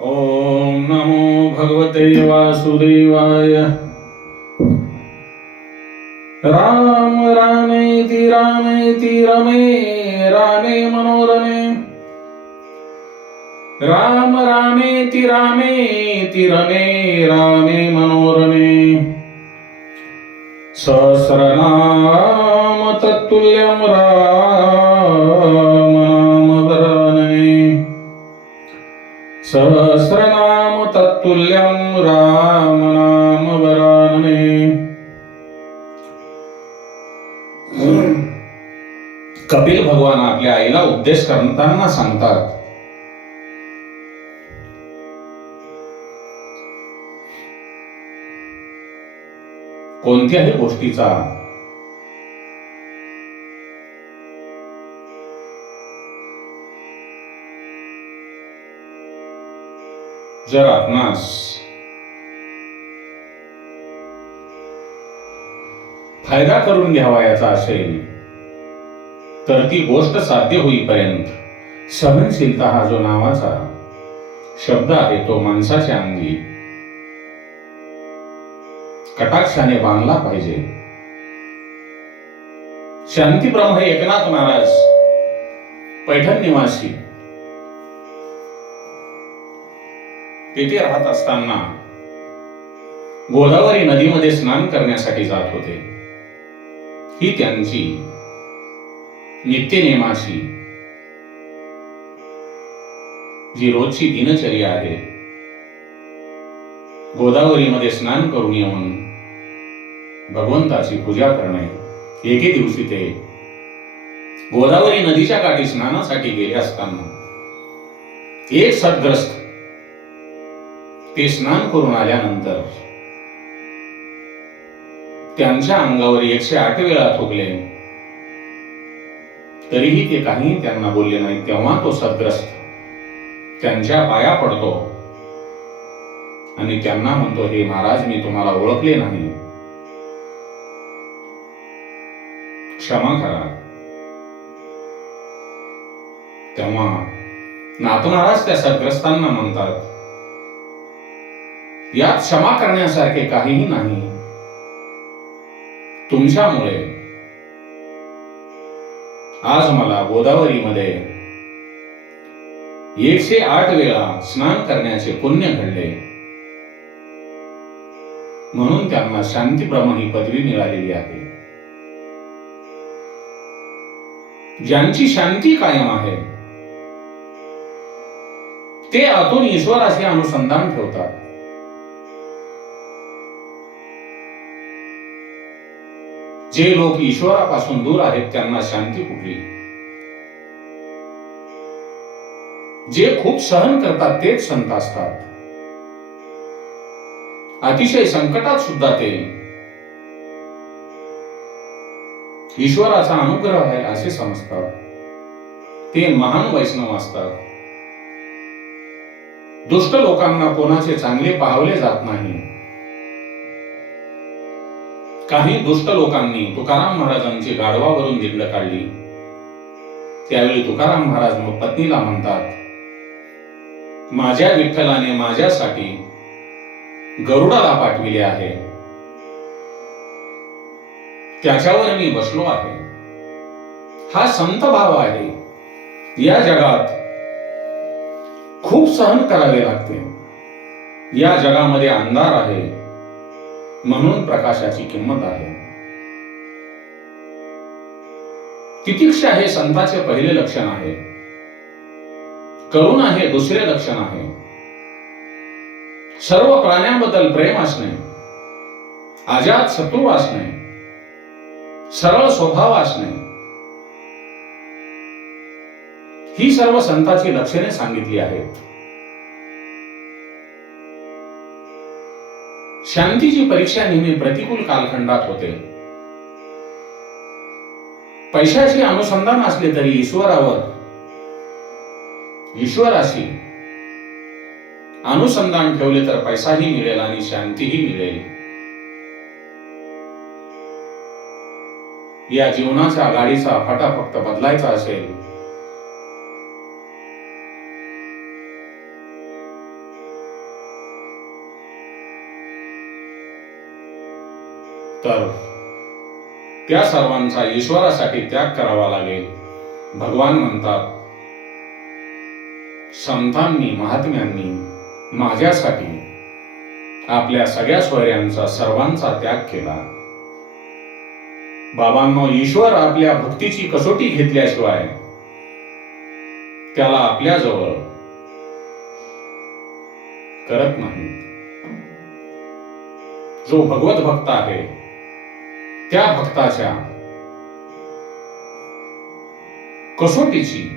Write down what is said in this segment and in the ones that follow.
ॐ नमो भगवते वासुदेवाय। राम रामेति रामेति रमे रामे मनोरमे। राम रामेति रामेति रमे रामे मनोरमे। सहस्रनाम तत्तुल्यं राम। सहस्रनाम तत्तुल्यं रामनामवरानने। कपिल भगवान आपल्या आईला उपदेश करताना सांगतात कोणत्याही गोष्टीचा जर आपणास फायदा करून घ्यावा याचा असेल तर ती गोष्ट साध्य होईपर्यंत सहनशीलता हा जो नावाचा शब्द आहे तो माणसाच्या अंगी कटाक्षाने बांधला पाहिजे. शांतीब्रह्म हे एकनाथ महाराज पैठण निवासी तेथे राहत असताना गोदावरी नदीमध्ये स्नान करण्यासाठी जात होते. ही त्यांची नित्यनेमाची जी रोजची दिनचर्या आहे गोदावरीमध्ये स्नान करून येऊन भगवंताची पूजा करणे एके दिवशी ते गोदावरी नदीच्या काठी स्नानासाठी गेले असताना एक सद्ग्रस्त ते स्नान करून आल्यानंतर त्यांच्या अंगावर एकशे आठ वेळा थुकले. तरीही ते काही त्यांना बोलले नाही. तेव्हा तो सद्रस्त त्यांच्या पाया पडतो आणि त्यांना म्हणतो हे महाराज मी तुम्हाला ओळखले नाही. क्षमा करा. तेव्हा नाथ महाराज त्या सद्रस्तांना म्हणतात यात क्षमा करण्यासारखे काहीही नाही. तुमच्यामुळे. आज मला गोदावरीमध्ये एकशे आठ वेळा स्नान करण्याचे पुण्य घडले. म्हणून त्यांना शांतीब्रह्म ही पदवी मिळालेली आहे. ज्यांची शांती कायम आहे ते आतून ईश्वराचे अनुसंधान ठेवतात. जे लोक ईश्वरापासून दूर आहेत त्यांना शांती कुठली? जे खूप सहन करतात तेच संत असतात. अतिशय संकटात सुद्धा ते. ईश्वराचा अनुग्रह आहे असे समजतात. ते महान वैष्णव असतात. दुष्ट लोकांना कोणाचे चांगले पाहवले जात नाही. काही दुष्ट लोकांनी तुकाराम महाराजांची गाढवावरून दिंड काढली त्यावेळी तुकाराम महाराज मग पत्नीला म्हणतात माझ्या विठ्ठलाने माझ्यासाठी गरुडाला पाठविले आहे. त्याच्यावर मी बसलो आहे. हा संत भाव आहे. या जगात खूप सहन करावे लागते. या जगामध्ये अंधार आहे. म्हणून प्रकाशाची किंमत आहे. तितिक्षा हे संताचे पहिले लक्षण आहे. करुणा हे दुसरे लक्षण आहे. सर्व प्राण्यांबद्दल प्रेम असणे अजात शत्रू असणे सरळ स्वभाव असणे ही सर्व संताची लक्षणे सांगितली आहेत. शांतीची परीक्षा नेहमी प्रतिकूल कालखंडात होते. पैशाशी अनुसंधान असले तरी ईश्वरावर ईश्वराशी अनुसंधान ठेवले तर पैसाही मिळेल आणि शांतीही मिळेल. या जीवनाच्या गाडीचा फाटा फक्त बदलायचा असेल तर त्या सर्वांचा ईश्वरासाठी त्याग करावा लागेल. भगवान म्हणतात संतांनी महात्म्यांनी माझ्यासाठी आपल्या सगळ्या स्वैर्यांचा सर्वांचा त्याग केला. बाबांनो ईश्वर आपल्या भक्तीची कसोटी घेतल्याशिवाय त्याला आपल्याजवळ करत नाही जो भगवत भक्त आहे त्या भक्ताच्या कसोटीची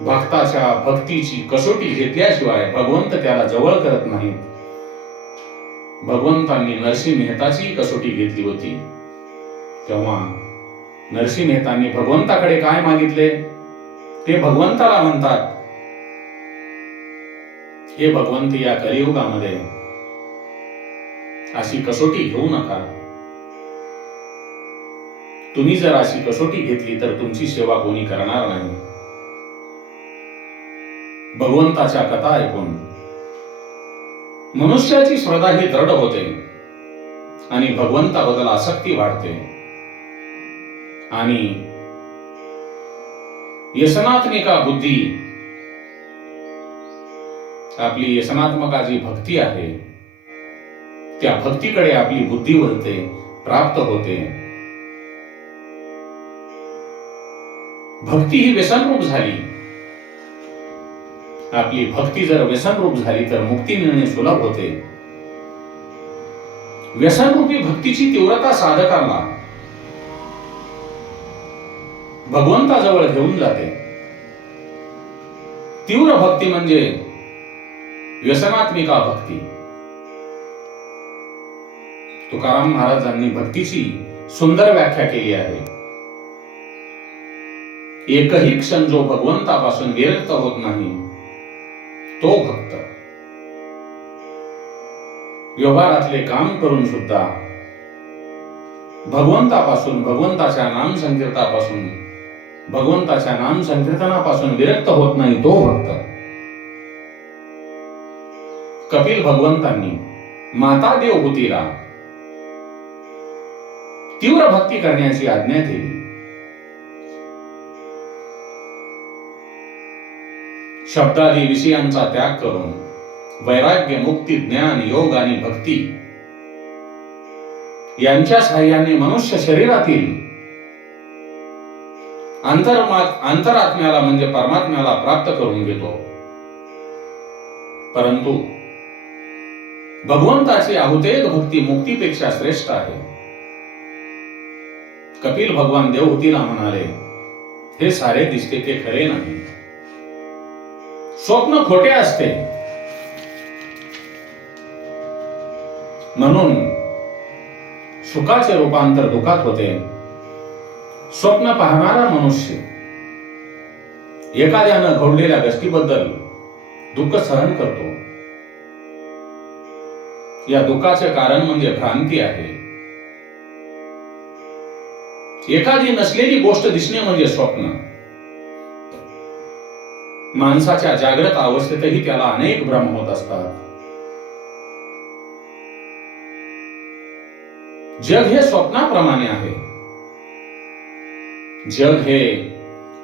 भक्ताच्या भक्तीची कसोटी घेतल्याशिवाय भगवंत त्याला जवळ करत नाहीत. भगवंतांनी नरसिंह मेहताची कसोटी घेतली होती. तेव्हा नरसिंह मेहतांनी भगवंताकडे काय मागितले? ते भगवंताला म्हणतात हे भगवंत या कलियुगामध्ये अशी कसोटी घेऊ नका. तुम्ही जर अशी कसोटी घेतली तर तुमची सेवा कोणी करणार नाही. भगवंताच्या कथा ऐकून. मनुष्याची श्रद्धा ही दृढ होते आणि भगवंताबद्दल आसक्ती वाढते. आणि व्यसनात्मिका बुद्धी आपली व्यसनात्मका जी भक्ती आहे. त्या भक्तीकडे आपली बुद्धी वळते प्राप्त होते. भक्ती ही व्यसनरूप झाली. आपली भक्ती जर व्यसनरूप झाली तर मुक्ती मिळणे सुलभ होते. व्यसनरूपी भक्तीची तीव्रता साधकांना भगवंताजवळ घेऊन जाते. तीव्र भक्ती म्हणजे व्यसनात्मिका भक्ती. तुकाराम महाराजांनी भक्तीची सुंदर व्याख्या केली आहे. एकही क्षण जो भगवंतापासून विरक्त होत नाही तो भक्त. व्यवहारातले काम करून सुद्धा भगवंतापासून भगवंताच्या नाम संकीर्तापासून भगवंताच्या नाम संकीर्तनापासून विरक्त होत नाही तो भक्त. कपिल भगवंतांनी माता देवहूतीला तीव्र भक्ती करण्याची आज्ञा केली शब्दादी विषयांचा त्याग करून वैराग्य मुक्ती ज्ञान योग आणि भक्ती यांच्या सहाय्याने मनुष्य शरीरातील अंतरात्म्याला म्हणजे परमात्म्याला प्राप्त करून घेतो. परंतु भगवंताची आहुतेक भक्ती मुक्तीपेक्षा श्रेष्ठ आहे. कपिल भगवान देवहूतीला म्हणाले हे सारे दिसते ते खरे नाही. स्वप्न खोटे असते. म्हणून सुखाचे रूपांतर दुखात होते. स्वप्न पाहणारा मनुष्य एखाद्यानं घडलेल्या गोष्टीबद्दल दुःख सहन करतो. या दुःखाचे कारण म्हणजे भ्रांती आहे. एखादी नसलेली गोष्ट दिसणे म्हणजे स्वप्न. माणसाच्या जागृत अवस्थेतही त्याला अनेक भ्रम होत असतात. जग हे स्वप्नाप्रमाणे आहे. जग हे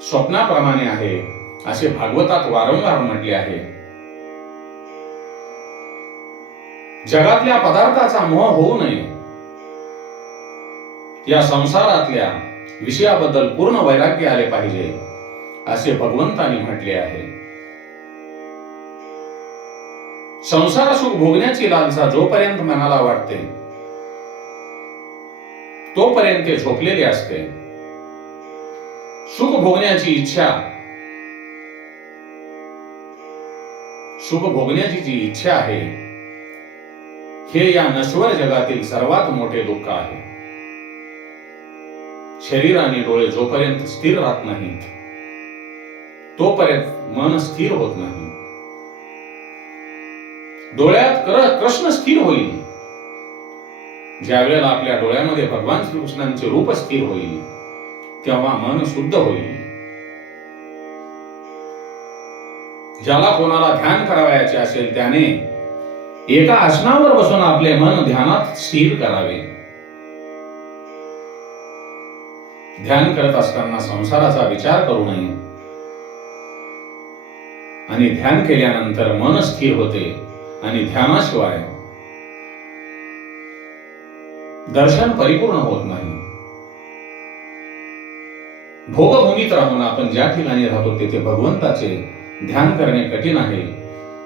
स्वप्नाप्रमाणे आहे असे भागवतात वारंवार म्हटले आहे. जगातल्या पदार्थाचा मोह होऊ नये. या संसारातल्या विषयाबद्दल पूर्ण वैराग्य आले पाहिजे. असे भगवंताने म्हटले आहे. संसार सुख भोगण्याची लालसा जोपर्यंत मनाला वाटते तोपर्यंत ते झोपलेले असते. सुख भोगण्याची इच्छा सुख भोगण्याची जी इच्छा आहे हे या नश्वर जगातील सर्वात मोठे दुःख आहे. शरीर आणि डोळे जोपर्यंत स्थिर राहत नाहीत तोपर्यंत मन स्थिर होत नाही. डोळ्यात कृष्ण स्थिर होईल. ज्या वेळेला आपल्या डोळ्यामध्ये भगवान श्रीकृष्णांचे रूप स्थिर होईल तेव्हा मन शुद्ध होईल. ज्याला कोणाला ध्यान करावयाचे असेल त्याने एका आसनावर बसून आपले मन ध्यानात स्थिर करावे. ध्यान करत असताना संसाराचा विचार करू नये. आणि ध्यान केल्यानंतर मन स्थिर होते आणि ध्यानाशिवाय दर्शन परिपूर्ण होत नाही. भोगभूमीत राहून आपण ज्या ठिकाणी राहतो तेथे भगवंताचे ध्यान करणे कठीण आहे.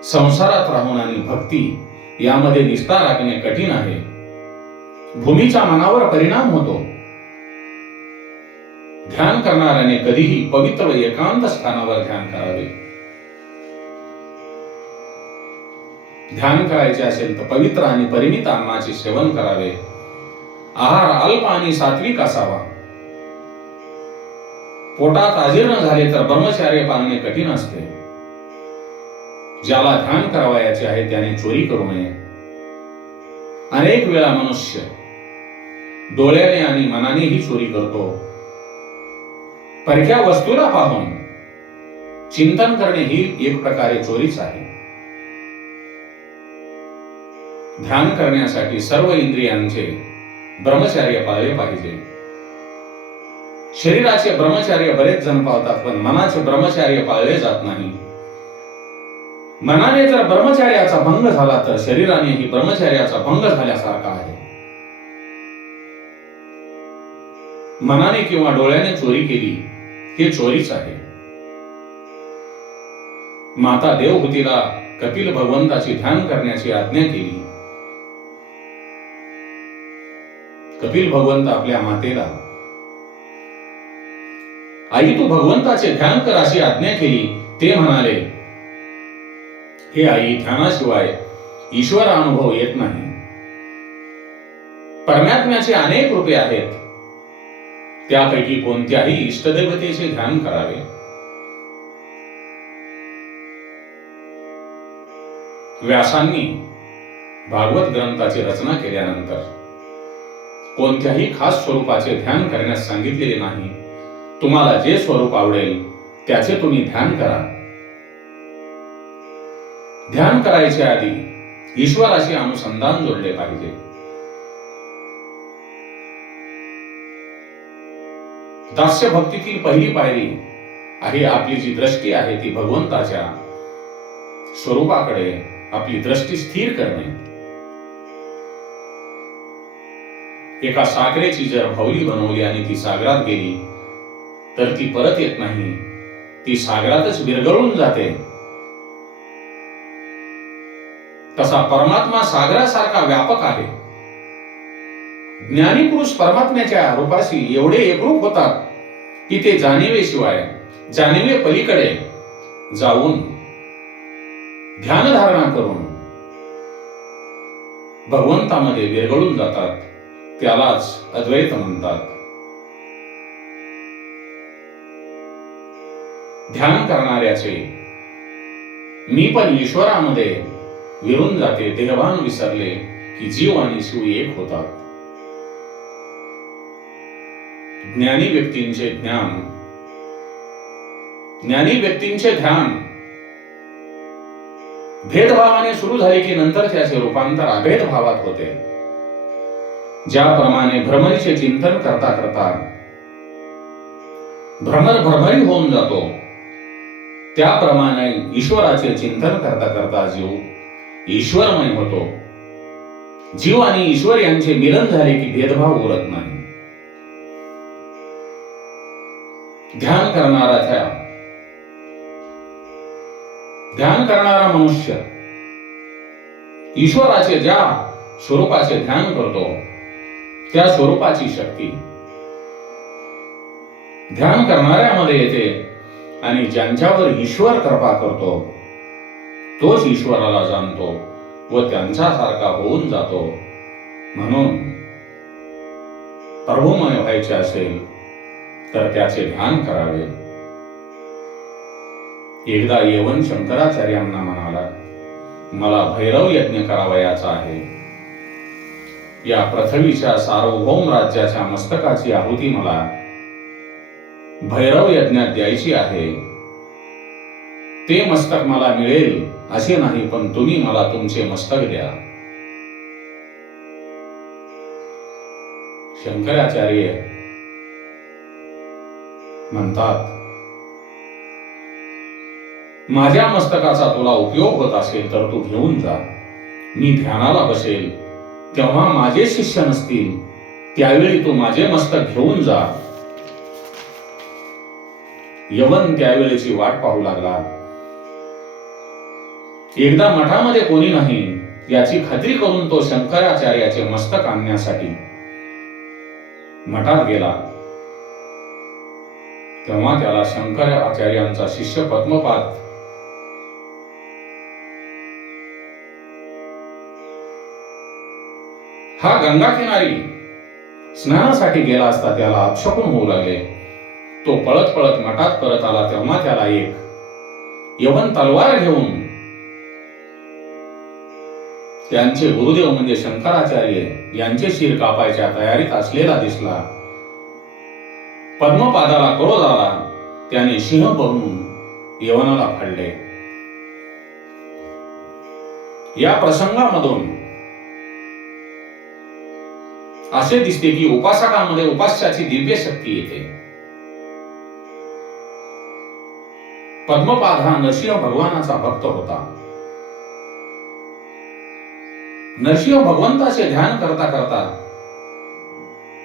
संसारात राहून आणि भक्ती यामध्ये निष्ठा राखणे कठीण आहे. भूमीचा मनावर परिणाम होतो. ध्यान करणाऱ्याने कधीही पवित्र एकांत स्थानावर ध्यान करावे. ध्यान करायचे असेल तर पवित्र आणि परिमित अन्नाचे सेवन करावे. आहार अल्प आणि सात्विक असावा. पोटात अजीर्ण झाले तर ब्रह्मचार्य पाळणे कठीण असते. ज्याला ध्यान करावयाचे आहे त्याने चोरी करू नये. अनेक वेळा मनुष्य डोळ्याने आणि मनानेही चोरी करतो. परक्या वस्तूला पाहून चिंतन करणे ही एक प्रकारे चोरीच आहे. ध्यान करण्यासाठी सर्व इंद्रियांचे ब्रह्मचार्य पाळले पाहिजे. शरीराचे ब्रह्मचार्य बरेच जण पाळतात पण मनाचे ब्रह्मचार्य पाळले जात नाही. मनाने जर ब्रह्मचार्याचा भंग झाला तर शरीरानेही ब्रह्मचार्याचा भंग झाल्यासारखा आहे. मनाने किंवा डोळ्याने चोरी केली हे चोरीच आहे. माता देवभूतीला कपिल भगवंताची ध्यान करण्याची आज्ञा केली. कपिल भगवंत आपल्या मातेला. आई तू भगवंताचे ध्यान कर अशी आज्ञा केली. ते म्हणाले हे आई ध्यानाशिवाय ईश्वर अनुभव येत नाही. परमात्म्याचे अनेक रूपे आहेत. त्यापैकी कोणत्याही इष्टदेवतेचे ध्यान करावे. व्यासांनी भागवत ग्रंथाची रचना केल्यानंतर कोणत्याही खास स्वरूपाचे ध्यान करण्यास सांगितलेले नाही. तुम्हाला जे स्वरूप आवडेल त्याचे तुम्ही ध्यान करा. ध्यान करायच्या आधी ईश्वराशी अनुसंधान जोडले पाहिजे. दास्य भक्तीतील पहिली पायरी आहे आपली जी दृष्टी आहे ती भगवंताच्या स्वरूपाकडे आपली दृष्टी स्थिर करणे. एका सागरेची जर भावली बनवली आणि ती सागरात गेली तर ती परत येत नाही. ती सागरातच विरघळून जाते. तसा परमात्मा सागरासारखा व्यापक आहे. ज्ञानी पुरुष परमात्म्याच्या रूपाशी एवढे एकरूप होतात की ते जाणीवेशिवाय जाणीवे पलीकडे जाऊन ध्यानधारणा करून भगवंतामध्ये विरघळून जातात. त्यालाच अद्वैत म्हणतात. ध्यान करणाऱ्याचे मी पण ईश्वरामध्ये विरून जाते देहभान विसरले की जीव आणि शिव एक होतात. ज्ञानी व्यक्तींचे ज्ञान ज्ञानी व्यक्तींचे ध्यान भेदभावाने सुरू झाले की नंतर त्याचे रूपांतर अभेद भावात होते. ज्याप्रमाणे भ्रमरीचे चिंतन करता करता भ्रमर भ्रमरी होऊन जातो. त्याप्रमाणे ईश्वराचे चिंतन करता करता जीव ईश्वरमय होतो. जीव आणि ईश्वर यांचे मिलन झाले की भेदभाव उरत नाही. ध्यान करणारा ध्यान करणारा मनुष्य. ईश्वराचे ज्या स्वरूपाचे ध्यान करतो त्या स्वरूपाची शक्ती. ध्यान करणाऱ्यामध्ये येते आणि ज्यांच्यावर ईश्वर कृपा करतो तोच ईश्वराला जाणतो व त्यांच्यासारखा होऊन जातो. म्हणून प्रभुमय व्हायचे असेल तर त्याचे ध्यान करावे. एकदा येवन शंकराचार्यांना म्हणाला मला भैरव यज्ञ करावयाचा आहे. या पृथ्वीच्या सार्वभौम राज्याच्या मस्तकाची आहुती मला भैरव यज्ञात द्यायची आहे. ते मस्तक मला मिळेल असे नाही पण तुम्ही मला तुमचे मस्तक द्या. शंकराचार्य म्हणतात माझ्या मस्तकाचा तुला उपयोग होत असेल तर तू घेऊन जा. मी ध्यानाला बसेल. तेव्हा माझे शिष्य नसतील त्यावेळी तू माझे मस्तक घेऊन जा. यवन त्यावेळेची वाट पाहू लागला. एकदा मठामध्ये कोणी नाही याची खात्री करून तो शंकराचार्याचे मस्तक आणण्यासाठी मठात गेला. तेव्हा त्याला शंकराचार्यांचा शिष्य पद्मपात हा गंगा किनारी स्नानासाठी गेला असता त्याला अपशकून होऊ लागले. तो पळत पळत मठात परत आला तेव्हा त्याला एक यवन तलवार घेऊन त्यांचे गुरुदेव म्हणजे शंकराचार्य यांचे शिर कापायच्या तयारीत असलेला दिसला. पद्मपादाला क्रोध आला त्याने सिंह बनून यवनाला फाडले. या प्रसंगामधून असे दिसते की उपासकांमध्ये उपास्याची दिव्य शक्ती येते. पद्मपाद हा नरसिंह भगवानाचा भक्त होता. नरसिंह भगवंताचे ध्यान करता करता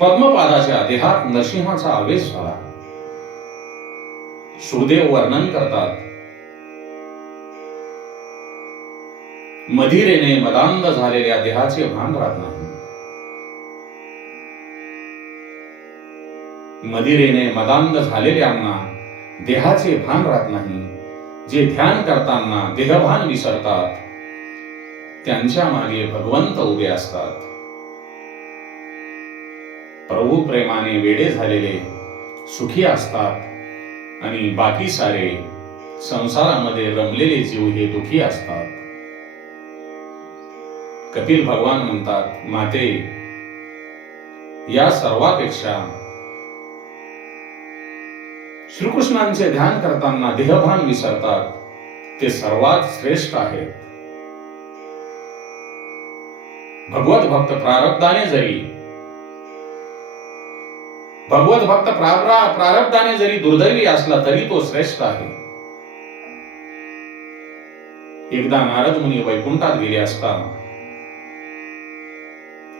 पद्मपादाच्या देहात नरसिंहाचा आवेश झाला. सुदेव वर्णन करतात. मधिरेने मदांध झालेल्या देहाचे भान राहत नाही मदिरेने मदांध झालेल्यांना देहाचे भान राहत नाही जे ध्यान करताना देहभान विसरतात. त्यांच्या मागे भगवंत उभे असतात. प्रभू प्रेमाने वेडे झालेले सुखी असतात आणि बाकी सारे संसारामध्ये रमलेले जीव हे दुखी असतात. कपिल भगवान म्हणतात माते या सर्वापेक्षा श्रीकृष्णांचे ध्यान करताना देहभान विसरतात. ते सर्वात श्रेष्ठ आहेत. भगवत भक्त प्रारब्धाने जरी भगवत भक्त प्रारब्धाने जरी दुर्दैवी असला तरी तो श्रेष्ठ आहे. एकदा नारद मुनी वैकुंठात गेले असता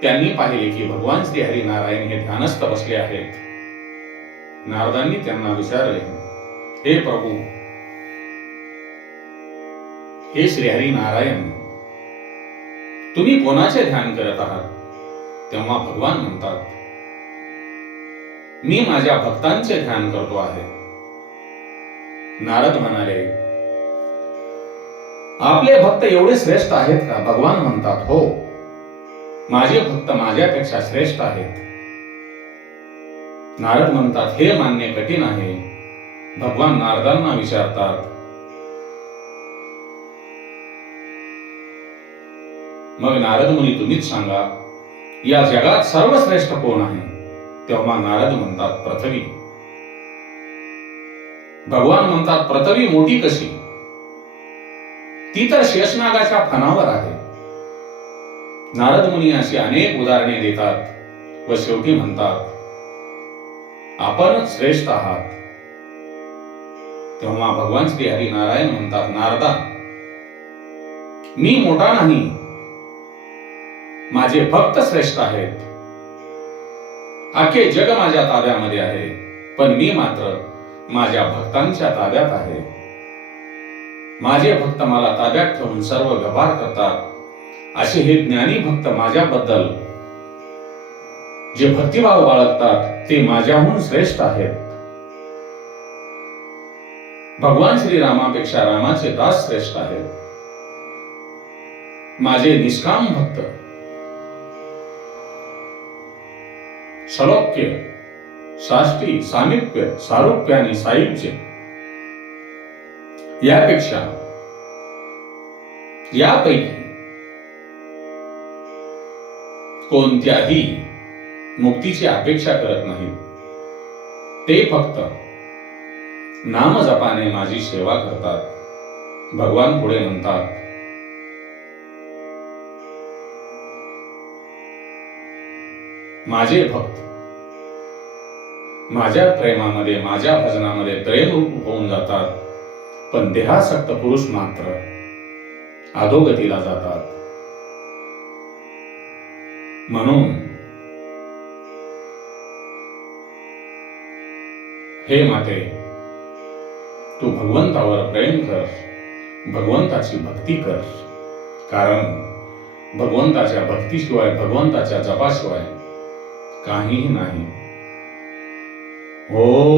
त्यांनी पाहिले की भगवान श्री हरी नारायण हे ध्यानस्थ बसले आहेत. नारदांनी त्यांना विचारले हे प्रभू हे श्रीहरी नारायण तुम्ही कोणाचे ध्यान करत आहात? तेव्हा भगवान म्हणतात मी माझ्या भक्तांचे ध्यान करतो आहे. नारद म्हणाले आपले भक्त एवढे श्रेष्ठ आहेत का? भगवान म्हणतात हो माझे भक्त माझ्यापेक्षा श्रेष्ठ आहेत. नारद म्हणतात हे मान्य कठीण आहे. भगवान नारदांना विचारतात मग नारद मुनी तुम्हीच सांगा या जगात सर्वश्रेष्ठ कोण आहे? तेव्हा नारद म्हणतात पृथ्वी. भगवान म्हणतात पृथ्वी मोठी कशी? ती तर शेषनागाच्या फणावर आहे. नारद मुनी अशी अनेक उदाहरणे देतात व शेवटी म्हणतात आपणच श्रेष्ठ आहात. तेव्हा भगवान श्री हरी नारायण म्हणतात नारदा मी मोठा नाही. माझे भक्त श्रेष्ठ आहेत. आखे जग माझ्या ताब्यामध्ये आहे पण मी मात्र माझ्या भक्तांच्या ताब्यात आहे. माझे भक्त मला ताब्यात ठेवून सर्व व्यवहार करतात. असे हे ज्ञानी भक्त माझ्याबद्दल जे भक्तिभाव बाळगतात ते माझ्याहून श्रेष्ठ आहेत. भगवान श्रीरामापेक्षा रामाचे दास श्रेष्ठ आहेत. माझे निष्काम भक्त. सलोक्य साष्टी सामिप्य सारुप्य आणि सायुज्य. यापेक्षा यापैकी कोणत्याही मुक्तीची अपेक्षा करत नाहीत. ते फक्त नाम जपाने माझी सेवा करतात. भगवान पुढे म्हणतात माझे भक्त माझ्या प्रेमामध्ये माझ्या भजनामध्ये प्रेम होऊन जातात पण देहासक्त पुरुष मात्र अधोगतीला जातात. म्हणून हे माते तू भगवंतावर प्रेम कर भगवंताची भक्ती कर. कारण भगवंताच्या भक्तीशिवाय भगवंताच्या जपाशिवाय काहीही नाही. हो